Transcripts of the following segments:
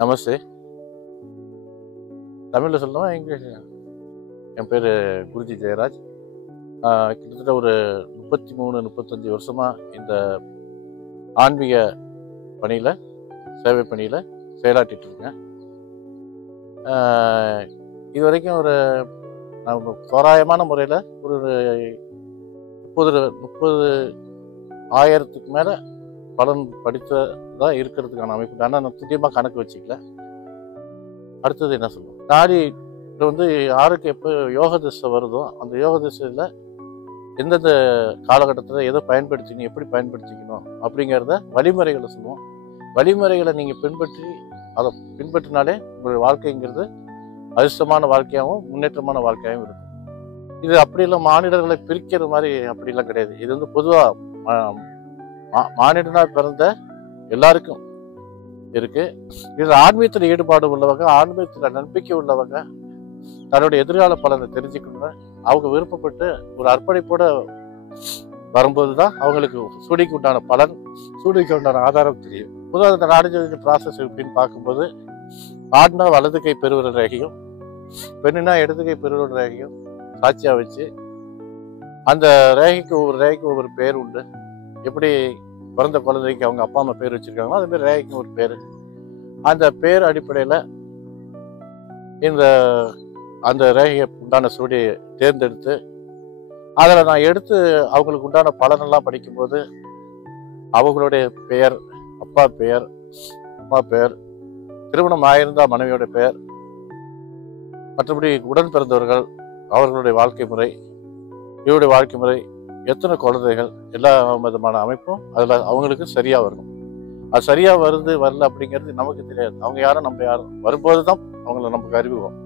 நமஸ்தே. தமிழில் சொல்லணுமா இங்கிலீஷ்? என் பேர் குருஜி ஜெயராஜ். கிட்டத்தட்ட ஒரு 33-35 வருஷமாக இந்த ஆன்மீக பணியில், சேவை பணியில் செயலாற்றிட்டு இருக்கேன். இது வரைக்கும் ஒரு தோராயமான முறையில் ஒரு 30,000க்கு மேலே பலன் படித்ததாக இருக்கிறதுக்கான அமைப்பு. ஆனால் நான் துல்லியமாக கணக்கு வச்சுக்கல. அடுத்தது என்ன சொல்லுவோம், நாடி யாருக்கு எப்போ யோக திசை வருதோ அந்த யோக திசையில் எந்தெந்த காலகட்டத்தில் எதை பயன்படுத்திக்கணும், எப்படி பயன்படுத்திக்கணும் அப்படிங்கிறத வழிமுறைகளை சொல்லுவோம். வழிமுறைகளை நீங்கள் அதை பின்பற்றினாலே உங்களுடைய வாழ்க்கைங்கிறது அதிர்ஷ்டமான வாழ்க்கையாகவும் முன்னேற்றமான வாழ்க்கையாகவும் இருக்கும். இது அப்படியெல்லாம் மானிடர்களை பிரிக்கிற மாதிரி அப்படிலாம் கிடையாது. இது பொதுவாக மானிடனாக பிறந்த எல்லாருக்கும் இருக்கு. இதில் ஆன்மீகத்தில் ஈடுபாடு உள்ளவங்க, ஆன்மீகத்தில் நம்பிக்கை உள்ளவங்க, தன்னுடைய எதிர்கால பலனை தெரிஞ்சுக்கணும்னா அவங்க விருப்பப்பட்டு ஒரு அர்ப்பணிப்போட வரும்போது தான் அவங்களுக்கு சூடிக்கு உண்டான பலன், சூடிக்கு உண்டான ஆதாரம் தெரியும். பொதுவாக இந்த நாடிஜோதிட ப்ராசஸ் எப்படின்னு பார்க்கும்போது, ஆண்னா வலது கை பெருவிரல் ரேகையும், பெண்ணுனா இடது கை பெருவிரல் ரேகையும் சாட்சியா வச்சு அந்த ரேகைக்கு ஒவ்வொரு பேர் உண்டு. எப்படி பிறந்த குழந்தைக்கு அவங்க அப்பா அம்மா பேர் வச்சிருக்காங்களோ அது மாதிரி ரேகைக்கு ஒரு பேர். அந்த பேர் அடிப்படையில் அந்த ரேகையை உண்டான சூடியை தேர்ந்தெடுத்து அதில் நான் எடுத்து அவங்களுக்கு உண்டான பலனெல்லாம் படிக்கும்போது அவங்களுடைய பெயர், அப்பா பெயர், அம்மா பெயர், திருமணம் ஆயிருந்தால் மனைவியோட பெயர், மற்றபடி உடன் பிறந்தவர்கள் அவர்களுடைய வாழ்க்கை முறை, இவருடைய வாழ்க்கை முறை, எத்தனை குழந்தைகள், எல்லா விதமான அமைப்பும் அதில் அவங்களுக்கு சரியாக வரணும். அது சரியாக வருது வரல அப்படிங்கிறது நமக்கு தெரியாது. அவங்க யாரும் நம்ம யாரும் வரும்போது தான் அவங்கள நமக்கு அறிவுவோம்.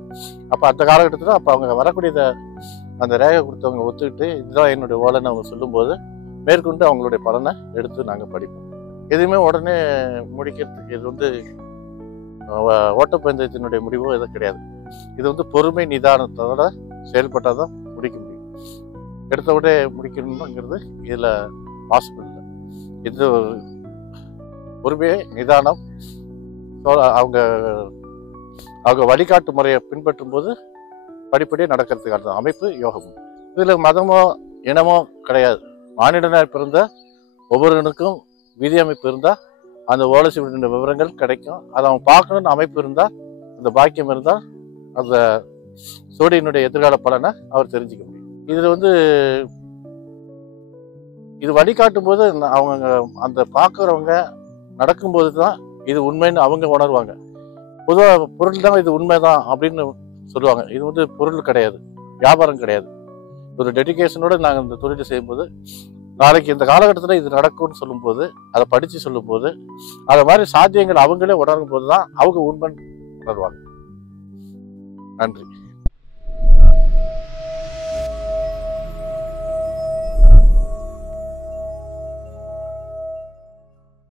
அப்போ அந்த காலகட்டத்தில் அப்போ அவங்க வரக்கூடியதை அந்த ரேகை கொடுத்தவங்க ஒத்துக்கிட்டு இதுதான் என்னுடைய ஓலைன்னு அவங்க சொல்லும்போது மேற்கொண்டு அவங்களுடைய பலனை எடுத்து நாங்கள் படிப்போம். எதுவுமே உடனே முடிக்கிறதுக்கு இது ஓட்டப்பந்தயத்தினுடைய முடிவோ எதுவும் கிடையாது. இது பொறுமை நிதானத்தோட செயல்பட்டால் தான் முடிக்க முடியும். எடுத்த விட முடிக்கணுங்கிறது இதில் பாசிபிள் இல்லை. இது பொறுமையை நிதானம் அவங்க வழிகாட்டு முறையை பின்பற்றும் போது படிப்படியாக நடக்கிறதுக்கான அமைப்பு யோகம். இதில் மதமோ இனமோ கிடையாது. மானிடனாக பிறந்த ஒவ்வொருவனுக்கும் விதி அமைப்பு இருந்தால் அந்த ஓலைச்சுவடியின் விவரங்கள் கிடைக்கும். அதை அவன் பார்க்கணுன்னு அமைப்பு இருந்தால், அந்த பாக்கியம் இருந்தால் அந்த சூரியனுடைய எதிர்கால பலனை அவர் தெரிஞ்சுக்க முடியும். இதில் இது வழிகாட்டும் போது அவங்க அந்த பார்க்குறவங்க நடக்கும்போது தான் இது உண்மைன்னு அவங்க உணர்வாங்க. பொதுவாக பொருள் தான் இது உண்மைதான் அப்படின்னு சொல்லுவாங்க. இது பொருள் கிடையாது, வியாபாரம் கிடையாது. ஒரு டெடிகேஷனோட நாங்கள் இந்த தொழிலை செய்யும்போது நாளைக்கு இந்த காலகட்டத்தில் இது நடக்கும்னு சொல்லும்போது, அதை படித்து சொல்லும்போது, அதை மாதிரி சாத்தியங்கள் அவங்களே உணரும் போது தான் அவங்க உண்மைன்னு உணர்வாங்க. நன்றி.